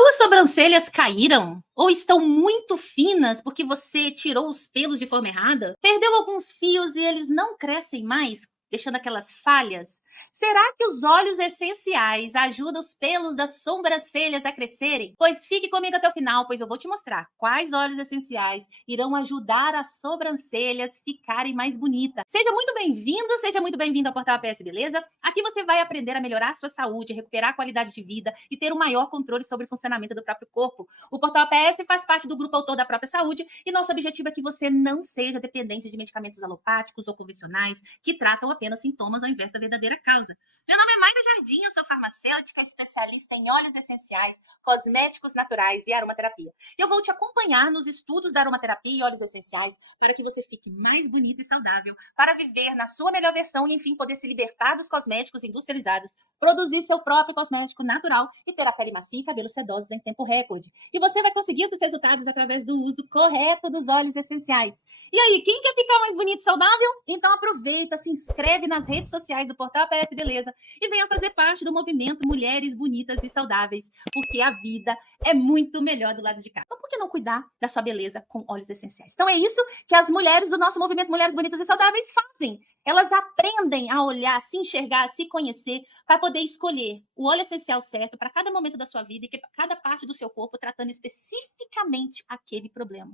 Suas sobrancelhas caíram? Ou estão muito finas porque você tirou os pelos de forma errada? Perdeu alguns fios e eles não crescem mais, deixando aquelas falhas? Será que os óleos essenciais ajudam os pelos das sobrancelhas a crescerem? Pois fique comigo até o final, pois eu vou te mostrar quais óleos essenciais irão ajudar as sobrancelhas ficarem mais bonitas. Seja muito bem-vindo ao Portal APS Beleza. Aqui você vai aprender a melhorar a sua saúde, recuperar a qualidade de vida e ter um maior controle sobre o funcionamento do próprio corpo. O Portal APS faz parte do Grupo Autor da Própria Saúde e nosso objetivo é que você não seja dependente de medicamentos alopáticos ou convencionais que tratam apenas sintomas ao invés da verdadeira causa. Meu nome é Mayra Jardim, eu sou farmacêutica, especialista em óleos essenciais, cosméticos naturais e aromaterapia. Eu vou te acompanhar nos estudos da aromaterapia e óleos essenciais para que você fique mais bonita e saudável, para viver na sua melhor versão e, enfim, poder se libertar dos cosméticos industrializados, produzir seu próprio cosmético natural e ter a pele macia e cabelos sedosos em tempo recorde. E você vai conseguir esses resultados através do uso correto dos óleos essenciais. E aí, quem quer ficar mais bonito e saudável? Então aproveita, se inscreve nas redes sociais do Portal APS Beleza e venha fazer parte do movimento Mulheres Bonitas e Saudáveis, porque a vida é muito melhor do lado de cá. Então por que não cuidar da sua beleza com óleos essenciais? Então é isso que as mulheres do nosso movimento Mulheres Bonitas e Saudáveis fazem. Elas aprendem a olhar, se enxergar, se conhecer, para poder escolher o óleo essencial certo para cada momento da sua vida e para cada parte do seu corpo, tratando especificamente aquele problema.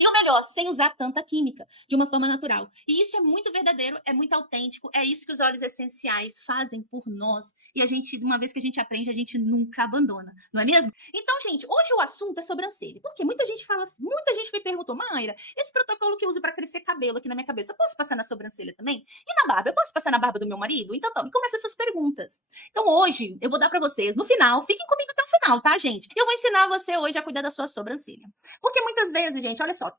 E o melhor, sem usar tanta química, de uma forma natural. E isso é muito verdadeiro, é muito autêntico, é isso que os óleos essenciais fazem por nós. E a gente, uma vez que a gente aprende, a gente nunca abandona, não é mesmo? Então, gente, hoje o assunto é sobrancelha. Porque muita gente fala assim, muita gente me perguntou, Mayra, esse protocolo que eu uso para crescer cabelo aqui na minha cabeça, eu posso passar na sobrancelha também? E na barba? Eu posso passar na barba do meu marido? Então, e começa essas perguntas. Então, hoje, eu vou dar para vocês, no final, fiquem comigo até o final, tá, gente? Eu vou ensinar você hoje a cuidar da sua sobrancelha. Porque muitas vezes, gente, olha só,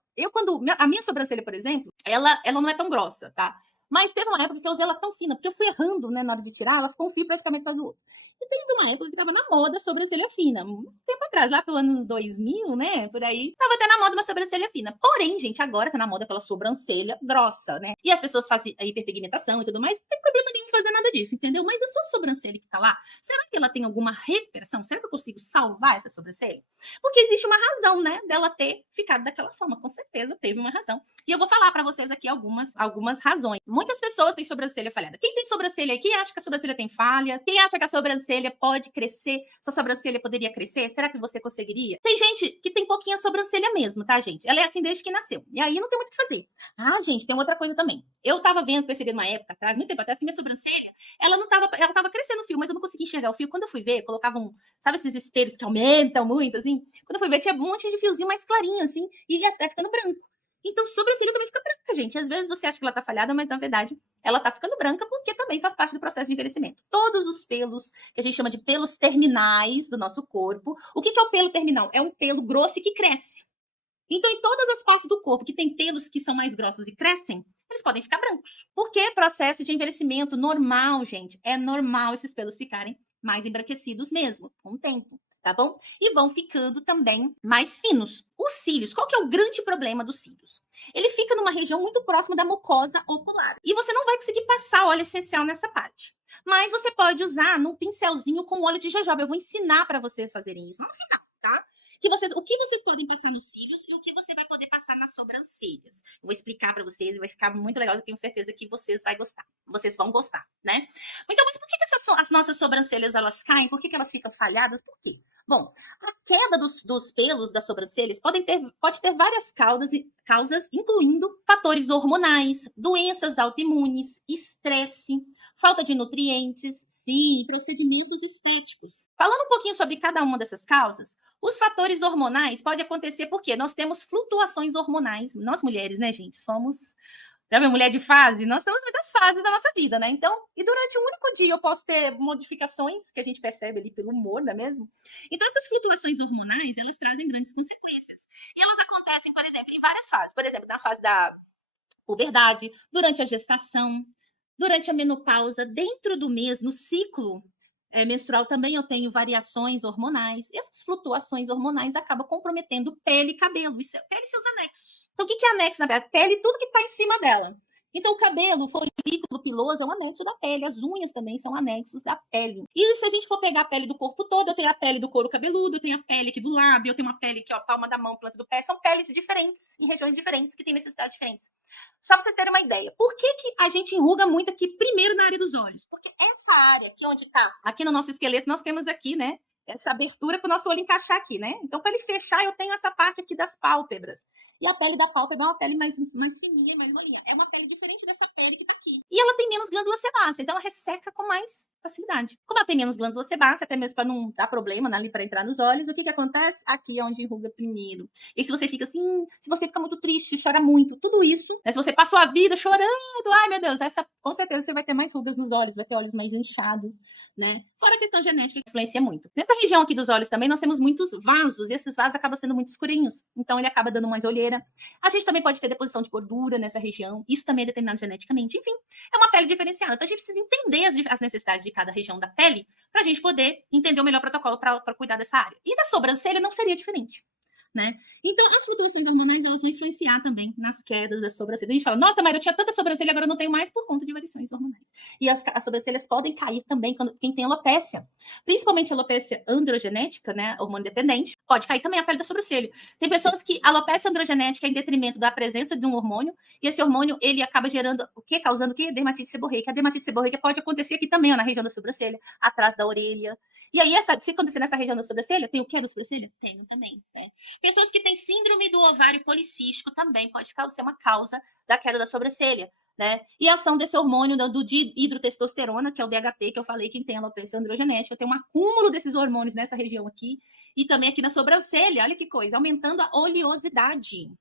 a minha sobrancelha, por exemplo, ela não é tão grossa, tá? Mas teve uma época que eu usei ela tão fina, porque eu fui errando, né, na hora de tirar, ela ficou um fio praticamente atrás do outro. E teve uma época que tava na moda sobrancelha fina, um tempo atrás, lá pelo ano 2000, né, por aí, tava até na moda uma sobrancelha fina. Porém, gente, agora tá na moda aquela sobrancelha grossa, né? E as pessoas fazem a hiperpigmentação e tudo mais, não tem problema nenhum fazer nada disso, entendeu? Mas a sua sobrancelha que tá lá, será que ela tem alguma recuperação? Será que eu consigo salvar essa sobrancelha? Porque existe uma razão, né, dela ter ficado daquela forma, com certeza teve uma razão. E eu vou falar para vocês aqui algumas razões. Muitas pessoas têm sobrancelha falhada. Quem tem sobrancelha aí? Quem acha que a sobrancelha tem falhas? Quem acha que a sobrancelha pode crescer? Sua sobrancelha poderia crescer? Será que você conseguiria? Tem gente que tem pouquinha sobrancelha mesmo, tá, gente? Ela é assim desde que nasceu. E aí não tem muito o que fazer. Ah, gente, tem outra coisa também. Eu tava percebendo uma época atrás, muito tempo atrás, que minha sobrancelha, ela tava crescendo o fio, mas eu não conseguia enxergar o fio. Quando eu fui ver, colocavam, sabe esses espelhos que aumentam muito, assim? Quando eu fui ver, tinha um monte de fiozinho mais clarinho, assim, e ia até ficando branco. Então, sobrancelha também fica branca, gente. Às vezes você acha que ela tá falhada, mas na verdade ela tá ficando branca porque também faz parte do processo de envelhecimento. Todos os pelos, que a gente chama de pelos terminais do nosso corpo. O que é o pelo terminal? É um pelo grosso e que cresce. Então, em todas as partes do corpo que tem pelos que são mais grossos e crescem, eles podem ficar brancos. Porque processo de envelhecimento normal, gente. É normal esses pelos ficarem mais embranquecidos mesmo, com o tempo, tá bom? E vão ficando também mais finos. Os cílios, qual que é o grande problema dos cílios? Ele fica numa região muito próxima da mucosa ocular. E você não vai conseguir passar óleo essencial nessa parte. Mas você pode usar num pincelzinho com óleo de jojoba. Eu vou ensinar para vocês fazerem isso no final, tá? O que vocês podem passar nos cílios e o que você vai poder passar nas sobrancelhas. Eu vou explicar para vocês e vai ficar muito legal. Eu tenho certeza que vocês vão gostar, né? Então, mas por que as nossas sobrancelhas elas caem? Por que elas ficam falhadas? Por quê? Bom, a queda dos pelos das sobrancelhas pode ter várias causas, incluindo fatores hormonais, doenças autoimunes, estresse, falta de nutrientes, sim, procedimentos estéticos. Falando um pouquinho sobre cada uma dessas causas, os fatores hormonais podem acontecer porque nós temos flutuações hormonais. Nós mulheres, né, gente, somos... Sabe, mulher de fase? Nós temos muitas fases da nossa vida, né? Então, e durante um único dia eu posso ter modificações que a gente percebe ali pelo humor, não é mesmo? Então, essas flutuações hormonais, elas trazem grandes consequências. E elas acontecem, por exemplo, em várias fases. Por exemplo, na fase da puberdade, durante a gestação, durante a menopausa, dentro do mês, no ciclo menstrual também eu tenho variações hormonais. E essas flutuações hormonais acabam comprometendo pele e cabelo, pele e seus anexos. Então, o que é anexo na pele? Pele e tudo que está em cima dela. Então, o cabelo, o folículo piloso é um anexo da pele, as unhas também são anexos da pele. E se a gente for pegar a pele do corpo todo, eu tenho a pele do couro cabeludo, eu tenho a pele aqui do lábio, eu tenho uma pele aqui, ó, palma da mão, planta do pé, são peles diferentes, em regiões diferentes, que têm necessidades diferentes. Só para vocês terem uma ideia, por que a gente enruga muito aqui, primeiro na área dos olhos? Porque essa área aqui onde tá, aqui no nosso esqueleto, nós temos aqui, né, essa abertura para o nosso olho encaixar aqui, né? Então, para ele fechar, eu tenho essa parte aqui das pálpebras. E a pele da pálpebra é uma pele mais fininha, mais molinha. É uma pele diferente dessa pele que tá aqui. E ela tem menos glândula sebácea, então ela resseca com mais facilidade. Como ela tem menos glândula sebácea, até mesmo para não dar problema ali para entrar nos olhos, o que acontece? Aqui é onde enruga primeiro. E se você fica assim, se você fica muito triste, chora muito, tudo isso, né? Se você passou a vida chorando, ai meu Deus, com certeza você vai ter mais rugas nos olhos, vai ter olhos mais inchados, né? Fora a questão genética que influencia muito. Nessa região aqui dos olhos também nós temos muitos vasos, e esses vasos acabam sendo muito escurinhos, então ele acaba dando mais olheira. A gente também pode ter deposição de gordura nessa região, isso também é determinado geneticamente. Enfim, é uma pele diferenciada. Então a gente precisa entender as necessidades de cada região da pele para a gente poder entender o melhor protocolo para cuidar dessa área. E da sobrancelha não seria diferente. Né? Então, as flutuações hormonais, elas vão influenciar também nas quedas das sobrancelhas. A gente fala, nossa, Mayra, eu tinha tanta sobrancelha, agora eu não tenho mais por conta de variações hormonais. E as sobrancelhas podem cair também quem tem alopécia. Principalmente a alopécia androgenética, né, hormônio dependente, pode cair também a pele da sobrancelha. Tem pessoas que a alopécia androgenética é em detrimento da presença de um hormônio, e esse hormônio, ele acaba gerando o quê? Causando o quê? Dermatite seborreica. A dermatite seborreica pode acontecer aqui também, ó, na região da sobrancelha, atrás da orelha. E aí, se acontecer nessa região da sobrancelha, tem o quê da sobrancelha? Tem também, né? Pessoas que têm síndrome do ovário policístico também pode ser uma causa da queda da sobrancelha, né? E a ação desse hormônio do hidrotestosterona, que é o DHT, que eu falei, quem tem alopecia androgenética, tem um acúmulo desses hormônios nessa região aqui e também aqui na sobrancelha, olha que coisa, aumentando a oleosidade.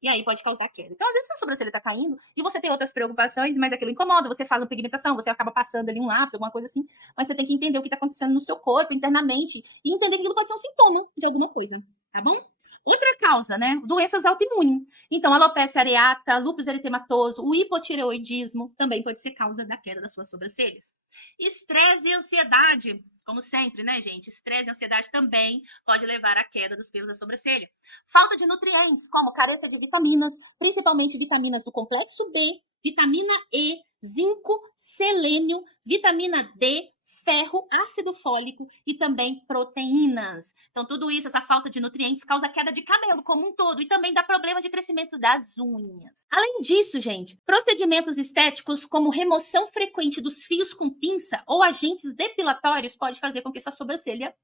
E aí pode causar queda. Então, às vezes, a sobrancelha tá caindo e você tem outras preocupações, mas aquilo incomoda, você faz uma pigmentação, você acaba passando ali um lápis, alguma coisa assim, mas você tem que entender o que tá acontecendo no seu corpo, internamente, e entender que aquilo pode ser um sintoma de alguma coisa, tá bom? Outra causa, né? Doenças autoimunes. Então, alopecia areata, lúpus eritematoso, o hipotireoidismo também pode ser causa da queda das suas sobrancelhas. Estresse e ansiedade, como sempre, né, gente? Estresse e ansiedade também pode levar à queda dos pelos da sobrancelha. Falta de nutrientes, como carência de vitaminas, principalmente vitaminas do complexo B, vitamina E, zinco, selênio, vitamina D, ferro, ácido fólico e também proteínas. Então, tudo isso, essa falta de nutrientes, causa queda de cabelo como um todo e também dá problema de crescimento das unhas. Além disso, gente, procedimentos estéticos como remoção frequente dos fios com pinça ou agentes depilatórios pode fazer com que sua sobrancelha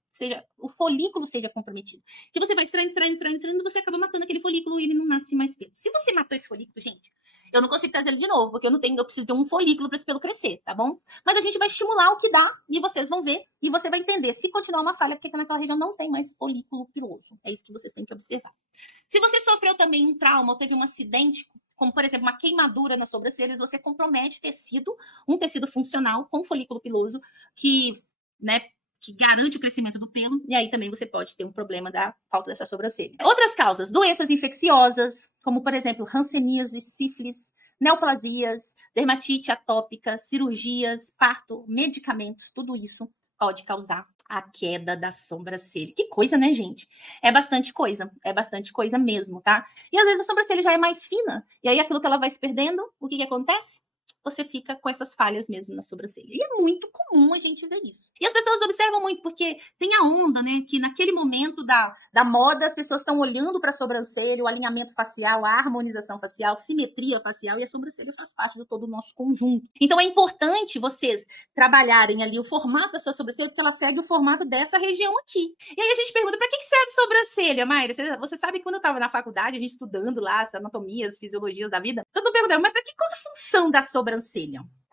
o folículo seja comprometido. Que você vai extraindo, você acaba matando aquele folículo e ele não nasce mais pelo. Se você matou esse folículo, gente, eu não consigo trazer ele de novo, porque eu preciso de um folículo para esse pelo crescer, tá bom? Mas a gente vai estimular o que dá e vocês vão ver e você vai entender se continuar uma falha, porque naquela região não tem mais folículo piloso. É isso que vocês têm que observar. Se você sofreu também um trauma ou teve um acidente, como por exemplo uma queimadura nas sobrancelhas, você compromete um tecido funcional com folículo piloso que, né, que garante o crescimento do pelo, e aí também você pode ter um problema da falta dessa sobrancelha. Outras causas, doenças infecciosas, como por exemplo, hanseníase, sífilis, neoplasias, dermatite atópica, cirurgias, parto, medicamentos, tudo isso pode causar a queda da sobrancelha. Que coisa, né, gente? É bastante coisa mesmo, tá? E às vezes a sobrancelha já é mais fina, e aí aquilo que ela vai se perdendo, o que acontece? Você fica com essas falhas mesmo na sobrancelha. E é muito comum a gente ver isso. E as pessoas observam muito, porque tem a onda, né? Que naquele momento da moda, as pessoas estão olhando para a sobrancelha, o alinhamento facial, a harmonização facial, simetria facial, e a sobrancelha faz parte do todo o nosso conjunto. Então é importante vocês trabalharem ali o formato da sua sobrancelha, porque ela segue o formato dessa região aqui. E aí a gente pergunta, para que serve sobrancelha, Mayra? Você sabe que quando eu estava na faculdade, a gente estudando lá as anatomias, as fisiologias da vida, todo mundo perguntava, mas qual é a função da sobrancelha?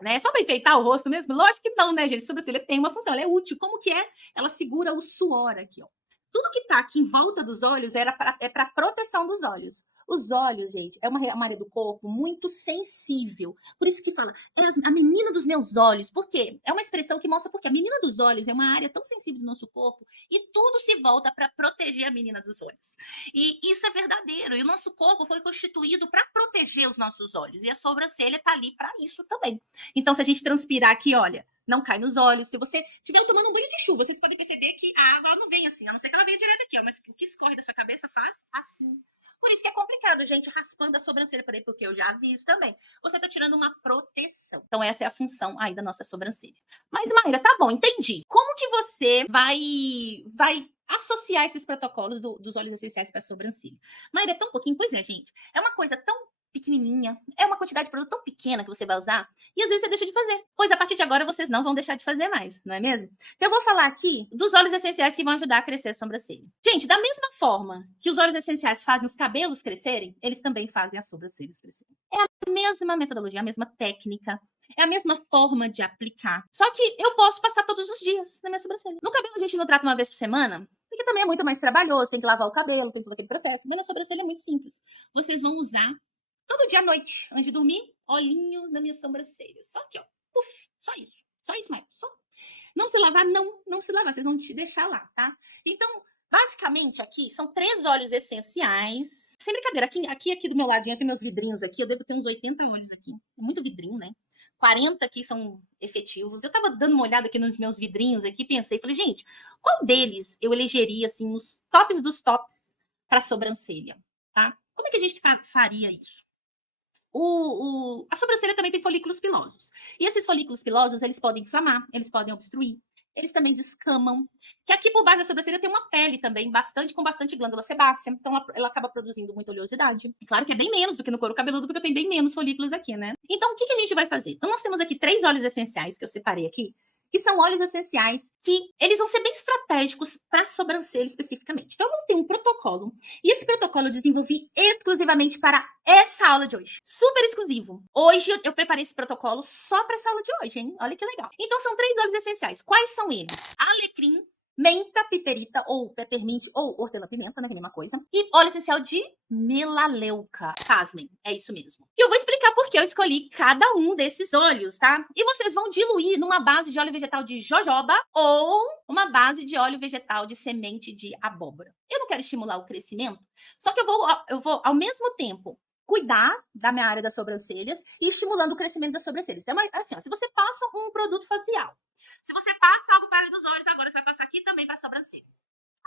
Né? Só para enfeitar o rosto mesmo? Lógico que não, né, gente? A sobrancelha tem uma função, ela é útil. Como que é? Ela segura o suor aqui, ó. Tudo que tá aqui em volta dos olhos é para proteção dos olhos. Os olhos, gente, é uma área do corpo muito sensível. Por isso que fala, é a menina dos meus olhos. Por quê? É uma expressão que mostra porque a menina dos olhos é uma área tão sensível do nosso corpo e tudo se volta para proteger a menina dos olhos. E isso é verdadeiro. E o nosso corpo foi constituído para proteger os nossos olhos. E a sobrancelha tá ali para isso também. Então, se a gente transpirar aqui, olha, não cai nos olhos. Se você estiver tomando um banho de chuva, vocês podem perceber que a água não vem assim, a não ser que ela venha direto aqui, ó, mas o que escorre da sua cabeça faz assim. Por isso que é complicado, gente, raspando a sobrancelha por aí, porque eu já vi isso também. Você tá tirando uma proteção. Então essa é a função aí da nossa sobrancelha. Mas, Mayra, tá bom, entendi. Como que você vai associar esses protocolos dos óleos essenciais para a sobrancelha? Mayra, é tão pouquinho? Pois é, gente. É uma coisa tão pequenininha, é uma quantidade de produto tão pequena que você vai usar, e às vezes você deixa de fazer. Pois a partir de agora vocês não vão deixar de fazer mais, não é mesmo? Então eu vou falar aqui dos óleos essenciais que vão ajudar a crescer a sobrancelha. Gente, da mesma forma que os óleos essenciais fazem os cabelos crescerem, eles também fazem as sobrancelhas crescerem. É a mesma metodologia, a mesma técnica, é a mesma forma de aplicar. Só que eu posso passar todos os dias na minha sobrancelha. No cabelo a gente não trata uma vez por semana, porque também é muito mais trabalhoso, tem que lavar o cabelo, tem todo aquele processo. Mas na sobrancelha é muito simples. Vocês vão usar todo dia à noite, antes de dormir, olhinho na minha sobrancelha. Só aqui, ó. Puf, só isso. Só isso, mais. Só. Não se lavar, não se lavar. Vocês vão te deixar lá, tá? Então, basicamente, aqui são 3 óleos essenciais. Sem brincadeira, aqui do meu ladinho, tem meus vidrinhos aqui. Eu devo ter uns 80 óleos aqui. É muito vidrinho, né? 40 aqui são efetivos. Eu tava dando uma olhada aqui nos meus vidrinhos aqui, pensei, falei, gente, qual deles eu elegeria, assim, os tops dos tops para sobrancelha, tá? Como é que a gente faria isso? A sobrancelha também tem folículos pilosos. E esses folículos pilosos, eles podem inflamar, eles podem obstruir, eles também descamam. Que aqui por baixo da sobrancelha tem uma pele também, com bastante glândula sebácea. Então, ela acaba produzindo muita oleosidade. E claro que é bem menos do que no couro cabeludo, porque eu tenho bem menos folículos aqui, né? Então, o que a gente vai fazer? Então, nós temos aqui 3 óleos essenciais que eu separei aqui, que são óleos essenciais que eles vão ser bem estratégicos para a sobrancelha especificamente. Então, eu montei um protocolo e esse protocolo eu desenvolvi exclusivamente para essa aula de hoje. Super exclusivo. Hoje eu preparei esse protocolo só para essa aula de hoje, hein? Olha que legal. Então, são 3 óleos essenciais. Quais são eles? Alecrim, menta, piperita ou peppermint ou hortelã-pimenta, né, que é a mesma coisa. E óleo essencial de melaleuca. Pasmem, é isso mesmo. E eu vou explicar por que eu escolhi cada um desses óleos, tá? E vocês vão diluir numa base de óleo vegetal de jojoba ou uma base de óleo vegetal de semente de abóbora. Eu não quero estimular o crescimento, só que eu vou ao mesmo tempo cuidar da minha área das sobrancelhas e estimulando o crescimento das sobrancelhas. Então, assim, ó, se você passa um produto facial, se você passa algo para a área dos olhos, agora você vai passar aqui também para a sobrancelha.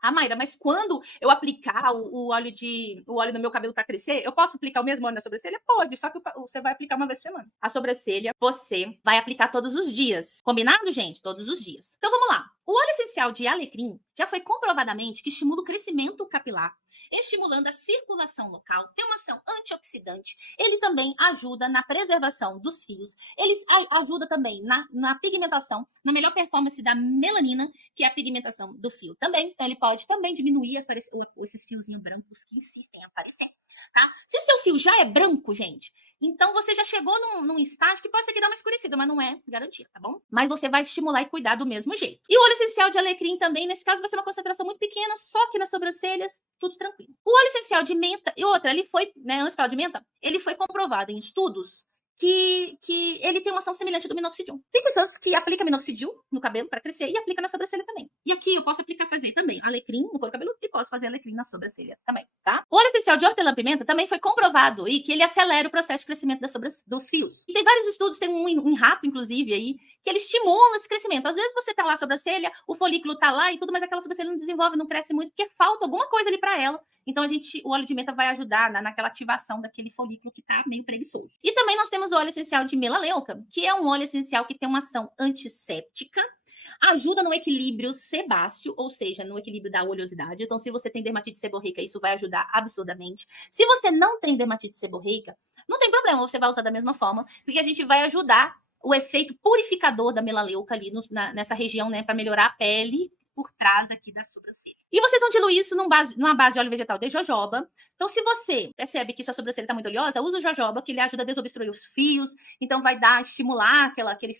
Ah, Mayra, mas quando eu aplicar o óleo no meu cabelo para crescer, eu posso aplicar o mesmo óleo na sobrancelha? Pode, só que você vai aplicar uma vez por semana. A sobrancelha, você vai aplicar todos os dias. Combinado, gente? Todos os dias. Então, vamos lá. O óleo essencial de alecrim já foi comprovadamente que estimula o crescimento capilar, estimulando a circulação local, tem uma ação antioxidante. Ele também ajuda na preservação dos fios. Ele ajuda também na pigmentação, na melhor performance da melanina, que é a pigmentação do fio também. Então, ele pode também diminuir esses fiozinhos brancos que insistem em aparecer, tá? Se seu fio já é branco, gente, então você já chegou num estágio que pode ser que dá uma escurecida, mas não é garantia, tá bom? Mas você vai estimular e cuidar do mesmo jeito. E o óleo essencial de alecrim também, nesse caso, vai ser uma concentração muito pequena, só que nas sobrancelhas, tudo tranquilo. O óleo essencial de menta, e outra, ele foi, né, antes de falar de menta, ele foi comprovado em estudos que ele tem uma ação semelhante do minoxidil. Tem pessoas que aplicam minoxidil no cabelo para crescer e aplicam na sobrancelha também. E aqui eu posso fazer também alecrim no couro cabeludo e posso fazer alecrim na sobrancelha também, tá? O óleo essencial de hortelã-pimenta também foi comprovado e que ele acelera o processo de crescimento dos fios. E tem vários estudos, tem um em rato, inclusive, aí, que ele estimula esse crescimento. Às vezes você tá lá a sobrancelha, o folículo tá lá e tudo, mas aquela sobrancelha não desenvolve, não cresce muito, porque falta alguma coisa ali para ela. Então, o óleo de menta vai ajudar naquela ativação daquele folículo que tá meio preguiçoso. E também nós temos o óleo essencial de melaleuca, que é um óleo essencial que tem uma ação antisséptica, ajuda no equilíbrio sebáceo, ou seja, no equilíbrio da oleosidade. Então, se você tem dermatite seborreica, isso vai ajudar absurdamente. Se você não tem dermatite seborreica, não tem problema, você vai usar da mesma forma, porque a gente vai ajudar o efeito purificador da melaleuca ali nessa região, né, para melhorar a pele por trás aqui da sobrancelha. E vocês vão diluir isso numa base de óleo vegetal de jojoba. Então, se você percebe que sua sobrancelha está muito oleosa, usa o jojoba, que ele ajuda a desobstruir os fios. Então, vai estimular aquele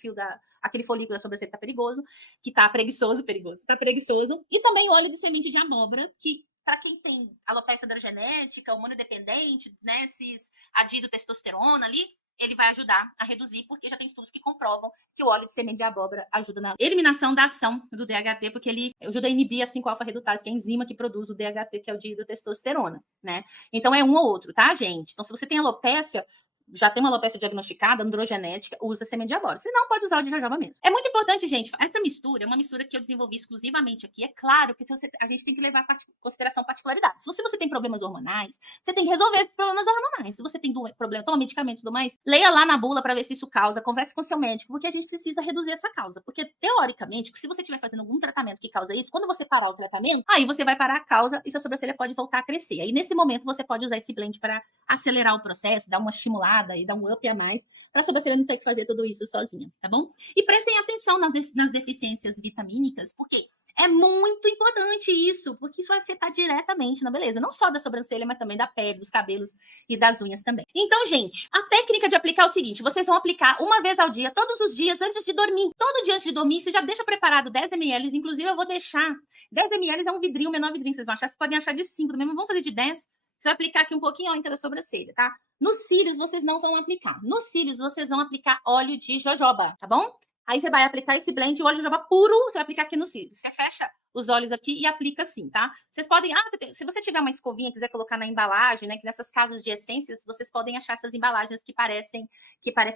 folículo da sobrancelha que tá perigoso, que tá preguiçoso. E também o óleo de semente de abóbora, que para quem tem alopecia androgenética, hormônio dependente, né, esses adido testosterona ali, ele vai ajudar a reduzir, porque já tem estudos que comprovam que o óleo de semente de abóbora ajuda na eliminação da ação do DHT, porque ele ajuda a inibir a 5-alfa-redutase, que é a enzima que produz o DHT, que é o dihidrotestosterona, né? Então é um ou outro, tá, gente? Então, se você tem alopecia, já tem uma alopecia diagnosticada, androgenética, usa semente de abóbora. Se não, pode usar o de jojoba mesmo. É muito importante, gente, essa mistura é uma mistura que eu desenvolvi exclusivamente aqui. É claro que a gente tem que levar em consideração particularidades. Se você tem problemas hormonais, você tem que resolver esses problemas hormonais. Se você tem problema, toma medicamento e tudo mais, leia lá na bula para ver se isso causa, converse com seu médico, porque a gente precisa reduzir essa causa. Porque, teoricamente, se você estiver fazendo algum tratamento que causa isso, quando você parar o tratamento, aí você vai parar a causa e sua sobrancelha pode voltar a crescer. Aí, nesse momento, você pode usar esse blend para acelerar o processo, dar uma estimulada e dar um up a mais, para a sobrancelha não ter que fazer tudo isso sozinha, tá bom? E prestem atenção nas deficiências vitamínicas, porque é muito importante isso, porque isso vai afetar diretamente na beleza, não só da sobrancelha, mas também da pele, dos cabelos e das unhas também. Então, gente, a técnica de aplicar é o seguinte, vocês vão aplicar uma vez ao dia, todos os dias, antes de dormir. Todo dia antes de dormir, você já deixa preparado 10 ml, inclusive eu vou deixar 10 ml é um vidrinho, menor vidrinho, vocês vão achar, vocês podem achar de 5 também, mas vamos fazer de 10. Você vai aplicar aqui um pouquinho em cada sobrancelha, tá? Nos cílios, vocês não vão aplicar. Nos cílios, vocês vão aplicar óleo de jojoba, tá bom? Aí você vai aplicar esse blend de óleo de jojoba puro, você vai aplicar aqui no cílio. Você fecha os olhos aqui e aplica assim, tá? Vocês podem... se você tiver uma escovinha e quiser colocar na embalagem, né? Que nessas casas de essências, vocês podem achar essas embalagens que parecem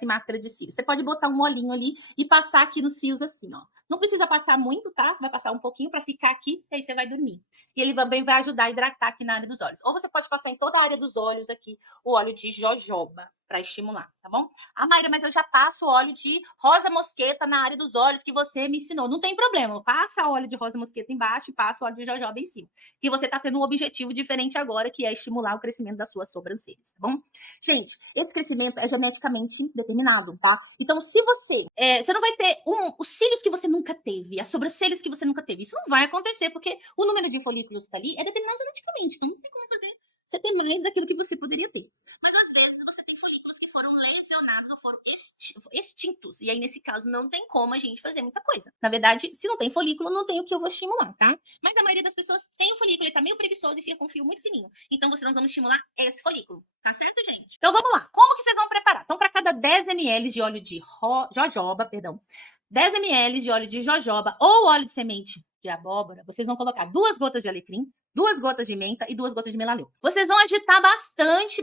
máscara de cílio. Você pode botar um molhinho ali e passar aqui nos fios assim, ó. Não precisa passar muito, tá? Você vai passar um pouquinho para ficar aqui, e aí você vai dormir. E ele também vai ajudar a hidratar aqui na área dos olhos. Ou você pode passar em toda a área dos olhos aqui o óleo de jojoba para estimular, tá bom? Ah, Maíra, mas eu já passo o óleo de rosa mosqueta na área dos olhos que você me ensinou. Não tem problema, passa o óleo de rosa mosqueta embaixo e passa o óleo de jojoba em cima. Que você tá tendo um objetivo diferente agora, que é estimular o crescimento das suas sobrancelhas, tá bom? Gente, esse crescimento é geneticamente determinado, tá? Então, se você não vai ter os cílios que você nunca teve, as sobrancelhas que você nunca teve. Isso não vai acontecer, porque o número de folículos que tá ali é determinado geneticamente. Então, não tem como fazer você ter mais daquilo que você poderia ter. Mas, às vezes, você tem folículos que foram lesionados ou foram extintos. E aí, nesse caso, não tem como a gente fazer muita coisa. Na verdade, se não tem folículo, não tem o que eu vou estimular, tá? Mas a maioria das pessoas tem o folículo, ele tá meio preguiçoso e fica com um fio muito fininho. Então, nós vamos estimular esse folículo. Tá certo, gente? Então, vamos lá. Como que vocês vão preparar? Então, para cada 10 ml de óleo de jojoba, 10 ml de óleo de jojoba ou óleo de semente de abóbora, vocês vão colocar 2 gotas de alecrim, 2 gotas de menta e 2 gotas de melaleuca. Vocês vão agitar bastante,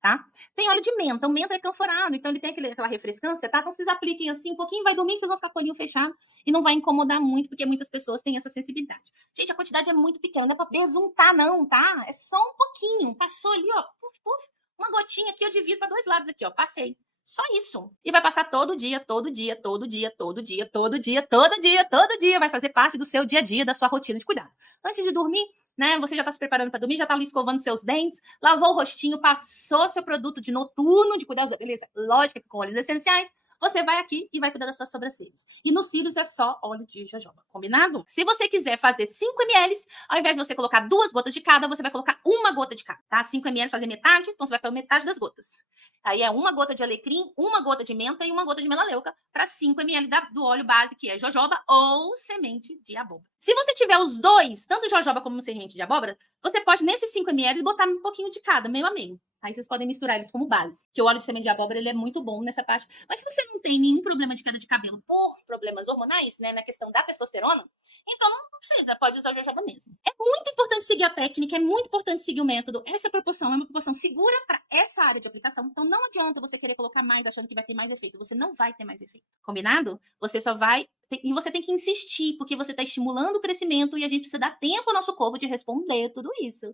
tá? Tem óleo de menta, o menta é canforado, então ele tem aquela refrescância, tá? Então vocês apliquem assim um pouquinho, vai dormir, vocês vão ficar com o olhinho fechado e não vai incomodar muito, porque muitas pessoas têm essa sensibilidade. Gente, a quantidade é muito pequena, não é pra besuntar não, tá? É só um pouquinho, passou ali, ó, puf, puf, uma gotinha aqui, eu divido para 2 lados aqui, ó, passei. Só isso. E vai passar todo dia. Vai fazer parte do seu dia a dia, da sua rotina de cuidado. Antes de dormir, né? Você já tá se preparando para dormir, já tá ali escovando seus dentes, lavou o rostinho, passou seu produto de noturno, de cuidados da beleza, lógico que com óleos essenciais. Você vai aqui e vai cuidar das suas sobrancelhas. E nos cílios é só óleo de jojoba, combinado? Se você quiser fazer 5 ml, ao invés de você colocar 2 gotas de cada, você vai colocar 1 gota de cada, tá? 5 ml fazer metade, então você vai pela metade das gotas. Aí é 1 gota de alecrim, 1 gota de menta e 1 gota de melaleuca para 5 ml do óleo base, que é jojoba ou semente de abóbora. Se você tiver os dois, tanto jojoba como semente de abóbora, você pode, nesses 5 ml, botar um pouquinho de cada, meio a meio. Aí vocês podem misturar eles como base. Que o óleo de semente de abóbora, ele é muito bom nessa parte. Mas se você não tem nenhum problema de queda de cabelo por problemas hormonais, né, na questão da testosterona, então não precisa, pode usar o jojoba mesmo. É muito importante seguir a técnica, é muito importante seguir o método. Essa proporção é uma proporção segura para essa área de aplicação. Então não adianta você querer colocar mais achando que vai ter mais efeito. Você não vai ter mais efeito. Combinado? Você só vai... E você tem que insistir, porque você está estimulando o crescimento e a gente precisa dar tempo ao nosso corpo de responder tudo isso.